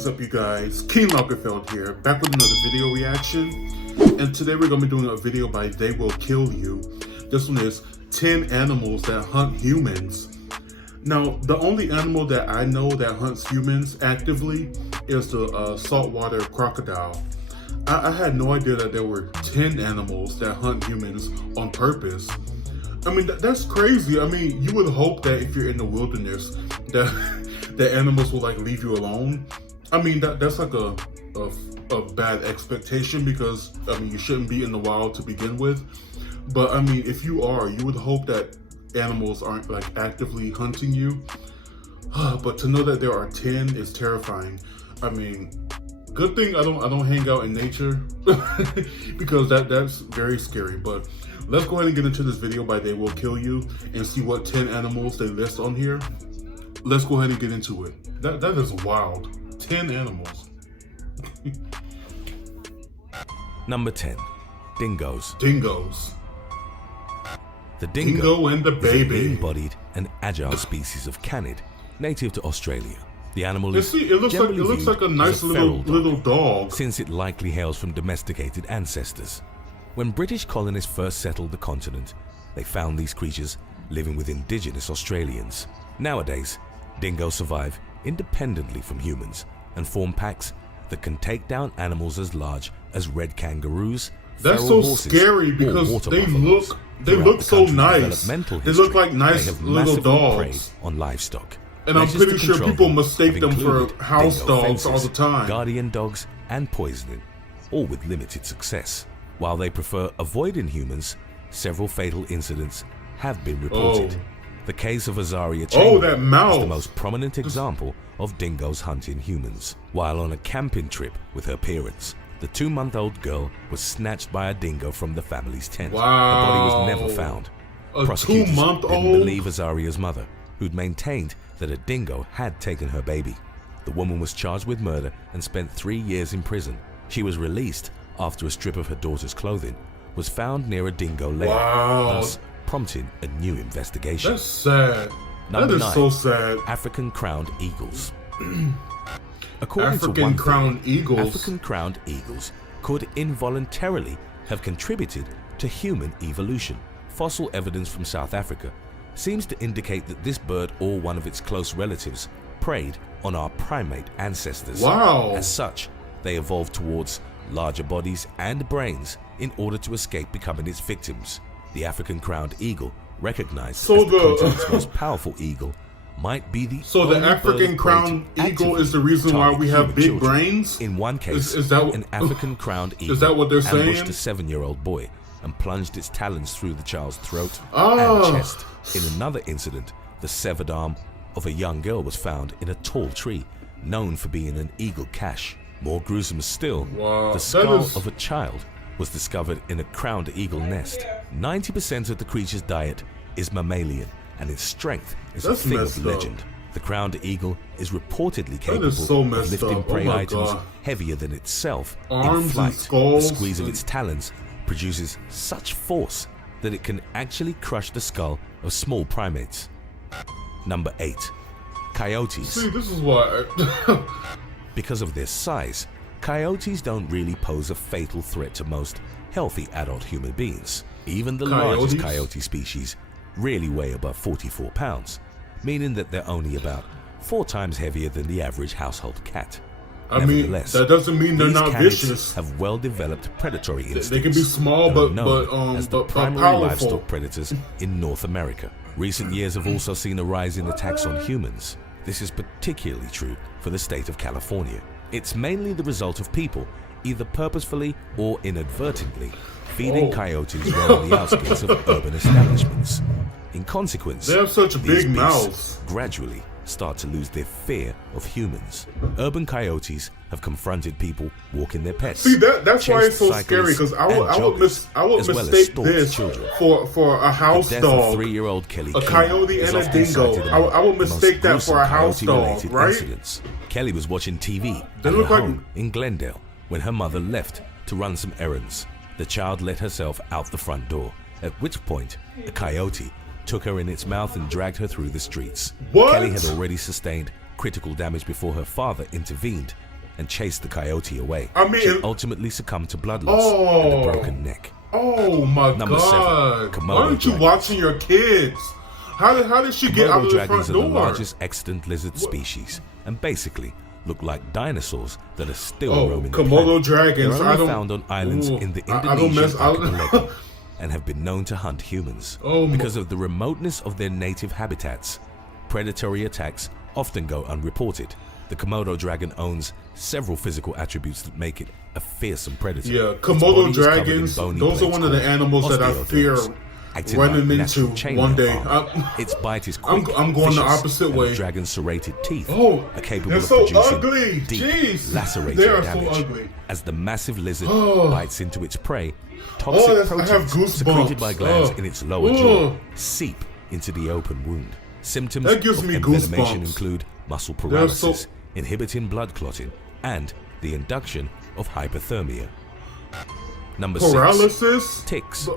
is up, you guys? King Lagerfeld here, back with another video reaction. And today we're going to be doing a video by They Will Kill You. This one is 10 animals that hunt humans. Now, the only animal that I know that hunts humans actively is the saltwater crocodile. I had no idea that there were 10 animals that hunt humans on purpose. I mean, that's crazy. I mean, you would hope that if you're in the wilderness, that animals will like leave you alone. I mean, that's like a bad expectation because, I mean, you shouldn't be in the wild to begin with. But I mean, if you are, you would hope that animals aren't like actively hunting you. But to know that there are 10 is terrifying. I mean, good thing I don't hang out in nature because that's very scary. But let's go ahead and get into this video by They Will Kill You and see what 10 animals they list on here. Let's go ahead and get into it. That is wild. 10 animals. Number 10. Dingoes. Dingoes. The dingo and the is a baby. lean-bodied and agile species of canid, native to Australia. The animal is it looks like a nice little dog. Since it likely hails from domesticated ancestors. When British colonists first settled the continent, they found these creatures living with indigenous Australians. Nowadays, dingoes survive independently from humans and form packs that can take down animals as large as red kangaroos. That's so scary because they look so nice. They look like nice little dogs on livestock. And I'm pretty sure people mistake them for house dogs all the time. Guardian dogs and poisoning, all with limited success. While they prefer avoiding humans, several fatal incidents have been reported. The case of Azaria Chamberlain is the most prominent example of dingoes hunting humans. While on a camping trip with her parents, the 2-month-old girl was snatched by a dingo from the family's tent. Wow. Her body was never found. A Prosecutors 2-month-old? didn't believe Azaria's mother, who'd maintained that a dingo had taken her baby. The woman was charged with murder and spent 3 years in prison. She was released after a strip of her daughter's clothing was found near a dingo lair, thus prompting a new investigation. That's sad. Number 9, so sad. African crowned eagles. According to African one crowned theory, eagles. African crowned eagles could involuntarily have contributed to human evolution. Fossil evidence from South Africa seems to indicate that this bird or one of its close relatives preyed on our primate ancestors. Wow. As such, they evolved towards larger bodies and brains in order to escape becoming its victims. The African crowned eagle, recognized as the continent's most powerful eagle, might be the So the African crowned eagle is the reason why we have big brains? In one case, is that, an African crowned eagle is that what they're saying? ambushed a 7-year-old boy and plunged its talons through the child's throat and chest. In another incident, the severed arm of a young girl was found in a tall tree, known for being an eagle cache. More gruesome still, the skull of a child was discovered in a crowned eagle nest. 90% of the creature's diet is mammalian, and its strength is a thing of legend. The crowned eagle is reportedly capable of lifting prey items heavier than itself in flight. The squeeze of its talons produces such force that it can actually crush the skull of small primates. Number 8. Coyotes. See, this is why. Because of their size, coyotes don't really pose a fatal threat to most healthy adult human beings. Even the largest coyote species really weigh above 44 pounds, meaning that they're only about 4 times heavier than the average household cat. I mean, that doesn't mean they're not vicious. Have well-developed predatory instincts. They can be small, but as the primary livestock predators in North America. Recent years have also seen a rise in attacks on humans. This is particularly true for the state of California. It's mainly the result of people, either purposefully or inadvertently, feeding coyotes around the outskirts of urban establishments. In consequence, they have such big mouths. Gradually start to lose their fear of humans. Urban coyotes have confronted people walking their pets. See, that's why it's so scary, because I would mistake this for a house dog. 3-year-old Kelly a coyote and a dingo. I would mistake that for a house dog, right? Incidents. Kelly was watching TV at her home in Glendale when her mother left to run some errands. The child let herself out the front door, at which point a coyote took her in its mouth and dragged her through the streets. What? Kelly had already sustained critical damage before her father intervened and chased the coyote away. I mean, she ultimately succumbed to blood loss and a broken neck. Oh my Number God! 7, Why aren't you watching your kids? How did she get out of the front dragons are door? the largest extant lizard species, and basically look like dinosaurs that are still roaming the Komodo planet. dragons. They're only found on islands in the Indonesian archipelago and have been known to hunt humans. Because of the remoteness of their native habitats, predatory attacks often go unreported. The Komodo dragon owns several physical attributes that make it a fearsome predator. Yeah, Komodo dragons, those are one of the animals that I fear running into one day. Its bite is quick, I'm going the opposite way. The dragon's serrated teeth are capable they're of so producing ugly. deep, Jeez. lacerating They are damage. so ugly. As the massive lizard bites into its prey, toxic I have proteins goosebumps. secreted by glands in its lower jaw seep into the open wound. Symptoms That gives of me envenomation goosebumps. include muscle paralysis, inhibiting blood clotting, and the induction of hypothermia. Number 6. Paralysis? Ticks.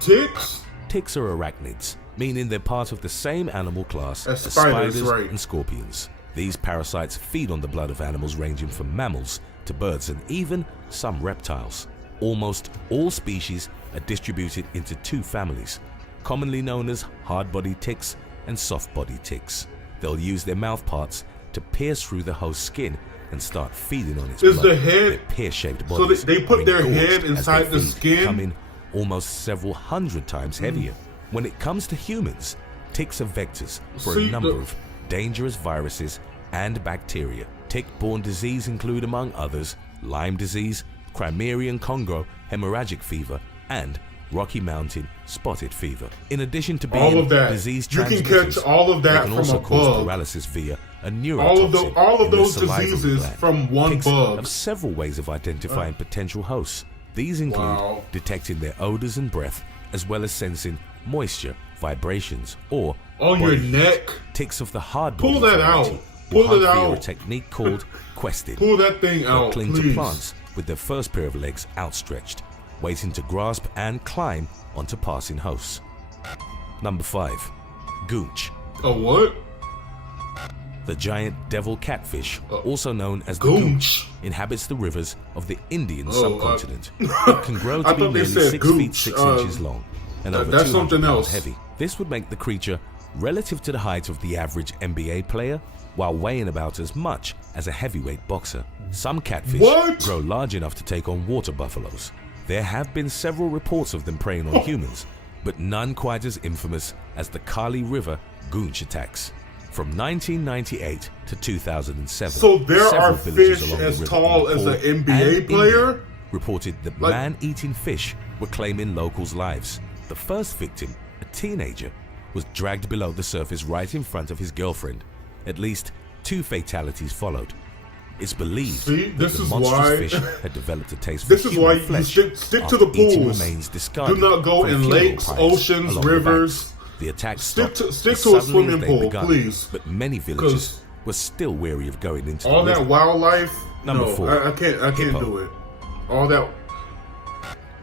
Ticks? Ticks are arachnids, meaning they're part of the same animal class as as spiders, spiders right. and scorpions. These parasites feed on the blood of animals ranging from mammals to birds and even some reptiles. Almost all species are distributed into 2 families, commonly known as hard-bodied ticks and soft-bodied ticks. They'll use their mouth parts to pierce through the host's skin and start feeding on its blood. The head, their pear-shaped bodies so they put their head engorged as inside they the feed, skin? becoming almost several hundred times heavier. When it comes to humans, ticks are vectors for a number of dangerous viruses and bacteria. Tick-borne disease include, among others, Lyme disease, Crimean Congo hemorrhagic fever, and Rocky Mountain spotted fever. In addition to being all of that, disease you can transmitters, catch all of that they can from also a cause bug. paralysis via a neurotoxin. All of in those the salivary diseases gland. from one Ticks bug. have several ways of identifying potential hosts. These include detecting their odors and breath, as well as sensing moisture, vibrations, or on your neck. Ticks of the hard Pull that out. Pull Pull it via out. a technique called questing. Pull that thing They'll out, cling please. to plants with their first pair of legs outstretched, waiting to grasp and climb onto passing hosts. Number 5. Gooch. A what? The giant devil catfish, also known as the Gooch, inhabits the rivers of the Indian subcontinent. It can grow to be nearly 6 feet Gooch. 6 inches long and over that's 200 something pounds else. heavy. This would make the creature relative to the height of the average NBA player, while weighing about as much as a heavyweight boxer. Some catfish grow large enough to take on water buffaloes. There have been several reports of them preying on humans, but none quite as infamous as the Kali River Gooch attacks. From 1998 to 2007, so there are villages fish along the as river tall in as Nepal an NBA and player? India reported that man-eating fish were claiming locals' lives. The first victim, a teenager, was dragged below the surface right in front of his girlfriend. At least 2 fatalities followed. It's believed that the monstrous fish had developed a taste for human flesh. You stick to the pools. Remains discarded Do not go from in funeral lakes, pyres oceans, along the rivers. banks. The attack Stick stopped to a as suddenly swimming as they'd pool, begun, please. but many villages were still wary of going into all the that river. wildlife. Number no, 4. I can't Hippo. do it. All that.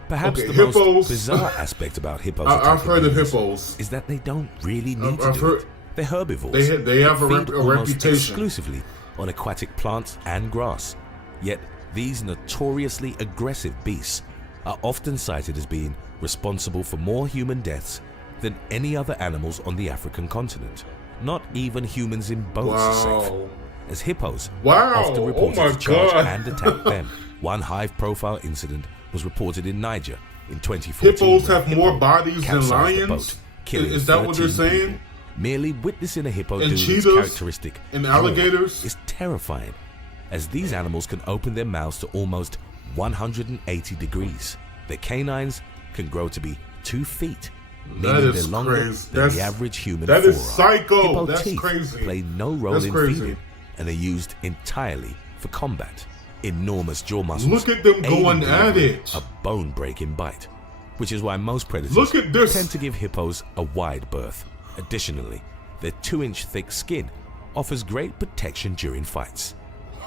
Perhaps the hippos. most bizarre aspect about hippos I've heard of humans hippos. is that they don't really need to I've do heard- it. They're herbivores. They have a feed almost reputation. exclusively on aquatic plants and grass. Yet these notoriously aggressive beasts are often cited as being responsible for more human deaths than any other animals on the African continent. Not even humans in boats are safe, as hippos are often reported to charge and attack them. One high-profile incident was reported in Niger in 2014. Hippos have more bodies than lions? Boat, killing Is that what they're 13 saying? people. Merely witnessing a hippo And doing its cheetahs? characteristic And roar alligators? is terrifying, as these animals can open their mouths to almost 180 degrees. Their canines can grow to be 2 feet, meaning they're longer than the average human forearm. That is psycho. Hippo That's teeth crazy. play no role in feeding and are used entirely for combat. Enormous jaw muscles Look at them aid in going at delivering it. a bone-breaking bite, which is why most predators Look at this. tend to give hippos a wide berth. Additionally, their 2-inch thick skin offers great protection during fights.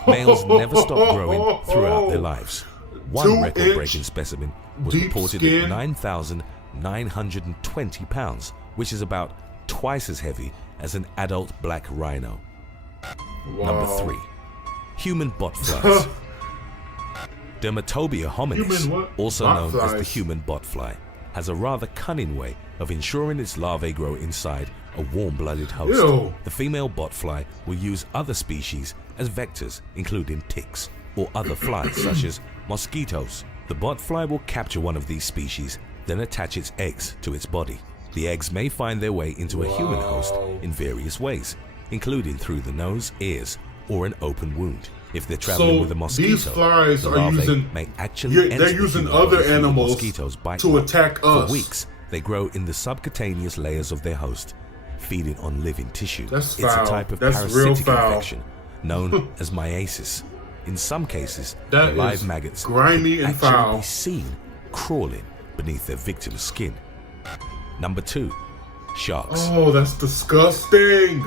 Males never stop growing throughout their lives. One record-breaking specimen was reported at 9,920 pounds, which is about twice as heavy as an adult black rhino. Number 3. Human botflies. Dermatobia hominis, Human what? also known as the Botflies. human botfly, has a rather cunning way of ensuring its larvae grow inside a warm-blooded host. Ew. The female botfly will use other species as vectors, including ticks or other flies such as mosquitoes. The botfly will capture one of these species, then attach its eggs to its body. The eggs may find their way into a human host in various ways, including through the nose, ears, or an open wound. If they're traveling So with a mosquito, these flies the are larvae using- may actually Yeah, enter they're the using human body other through the animals mosquito's bite to mark. attack For us. weeks, they grow in the subcutaneous layers of their host, feeding on living tissue. That's It's foul. a type of That's real parasitic foul. infection known as myiasis. In some cases, That the live is maggots grimy can and actually foul. be seen crawling beneath their victim's skin. Number 2, sharks. Oh, that's disgusting.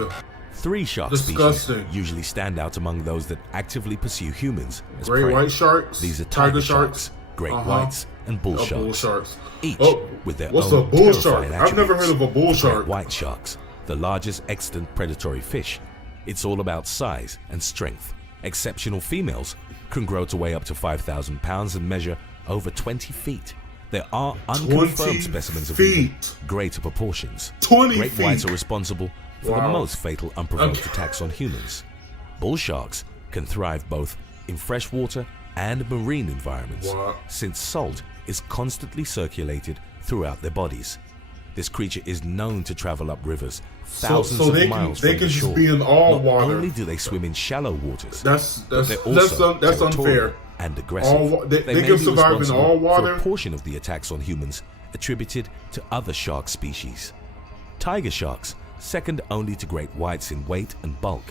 3 shark Disgusting. species usually stand out among those that actively pursue humans as Great prey. white sharks. These are tiger sharks, great Uh-huh. whites, and bull Bull sharks. sharks. Each Oh, with their what's own a bull shark? terrifying I've never heard attributes. of a bull Great shark. white sharks, the largest extant predatory fish. It's all about size and strength. Exceptional females can grow to weigh up to 5,000 pounds and measure over 20 feet. There are 20 unconfirmed specimens of even feet. greater proportions. 20 Great feet. whites are responsible for the Wow. most fatal unprovoked Okay. attacks on humans. Bull sharks can thrive both in freshwater and marine environments, What? since salt is constantly circulated throughout their bodies. This creature is known to travel up rivers thousands so of they miles can from the just shore. be in all Not water. only do they swim in shallow waters, That's but they're also that's territorial unfair. and aggressive. They may can be survive in responsible all for water. a portion of the attacks on humans attributed to other shark species. Tiger sharks, second only to great whites in weight and bulk,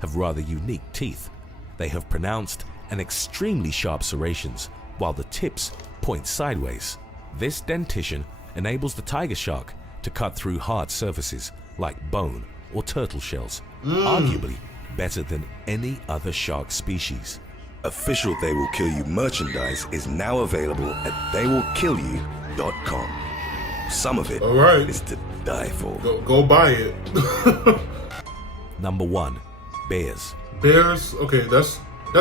have rather unique teeth. They have pronounced and extremely sharp serrations, while the tips point sideways. This dentition enables the tiger shark to cut through hard surfaces like bone or turtle shells, arguably better than any other shark species. Official They Will Kill You merchandise is now available at theywillkillyou.com. Some of it All right. is to die for. Go buy it. Number 1, bears. Bears. Okay, that's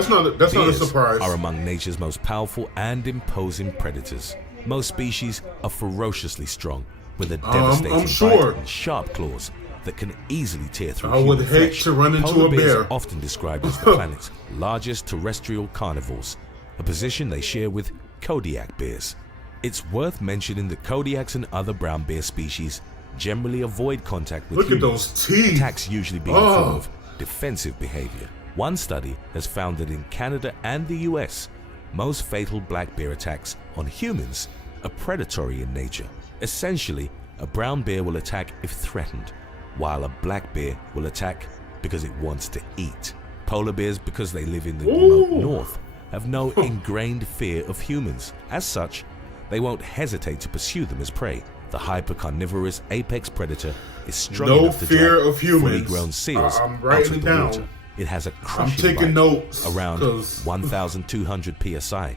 not a Bears surprise. are among nature's most powerful and imposing predators. Most species are ferociously strong, with a devastating I'm sure. bite and sharp claws that can easily tear through I would human hate flesh. to run into Polar a bears bear. are often described as the planet's largest terrestrial carnivores, a position they share with Kodiak bears. It's worth mentioning that Kodiaks and other brown bear species generally avoid contact with Look at humans, those teeth. attacks usually being a form Oh. of defensive behavior. One study has found that in Canada and the US, most fatal black bear attacks on humans are predatory in nature. Essentially, a brown bear will attack if threatened, while a black bear will attack because it wants to eat. Polar bears, because they live in the remote north, have no ingrained fear of humans. As such, they won't hesitate to pursue them as prey. The hypercarnivorous apex predator is strong No enough to fear drag of humans. fully grown seals I'm out writing of it the down. water. It has a crushing taking bite, notes, around 'cause- 1,200 psi,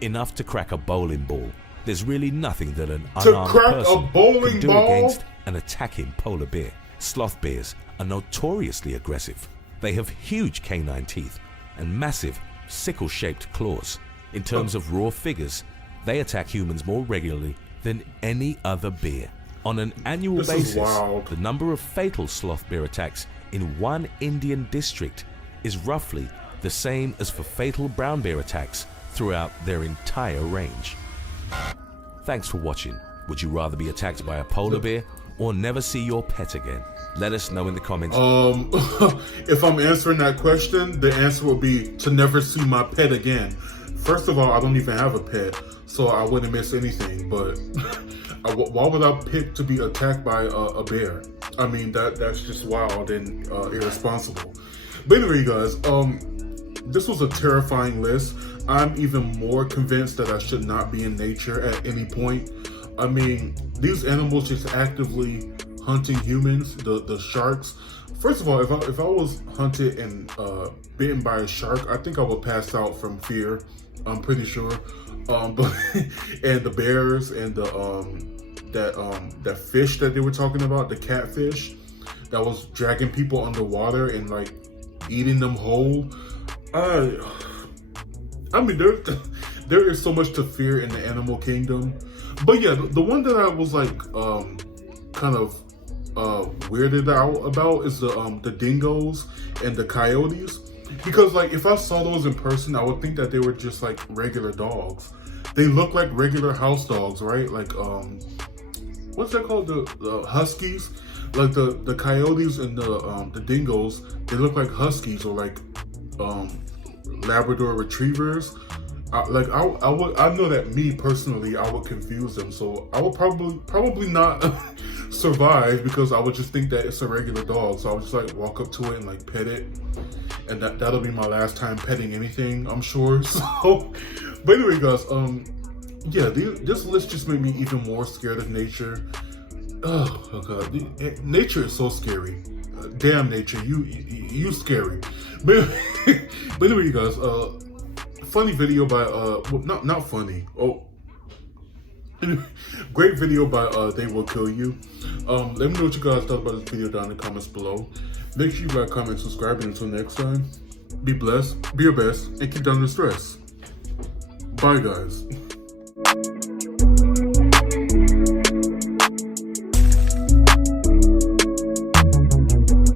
enough to crack a bowling ball. There's really nothing that an To unarmed crack a person bowling can do ball? against an attacking polar bear. Sloth bears are notoriously aggressive. They have huge canine teeth and massive sickle-shaped claws. In terms of raw figures, they attack humans more regularly than any other bear. On an annual This is basis, wild. the number of fatal sloth bear attacks in one Indian district is roughly the same as for fatal brown bear attacks throughout their entire range. Thanks for watching. Would you rather be attacked by a polar bear or never see your pet again? Let us know in the comments. If I'm answering that question, the answer would be to never see my pet again. First of all, I don't even have a pet, so I wouldn't miss anything. But why would I pick to be attacked by a bear? I mean, that's just wild and irresponsible. But anyway, guys, this was a terrifying list. I'm even more convinced that I should not be in nature at any point. I mean, these animals just actively hunting humans, the sharks. First of all, if I was hunted and bitten by a shark, I think I would pass out from fear. I'm pretty sure. But and the bears and that fish that they were talking about, the catfish that was dragging people underwater and like eating them whole. I mean, there is so much to fear in the animal kingdom, but yeah, the one that I was like kind of weirded out about is the dingoes and the coyotes, because like if I saw those in person, I would think that they were just like regular dogs. They look like regular house dogs, right? Like what's that called? The huskies. Like the coyotes and the dingoes, they look like huskies or like Labrador retrievers. I know that me personally, I would confuse them, so I would probably not survive, because I would just think that it's a regular dog. So I would just like walk up to it and like pet it, and that'll be my last time petting anything, I'm sure. So, but anyway, guys, yeah, this list just made me even more scared of nature. Oh god, nature is so scary. Damn nature, you scary. But anyway, you guys, funny video by well, not funny. Oh, great video by They Will Kill You. Let me know what you guys thought about this video down in the comments below. Make sure you like, comment, subscribe, and until next time, be blessed, be your best, and keep down the stress. Bye, guys.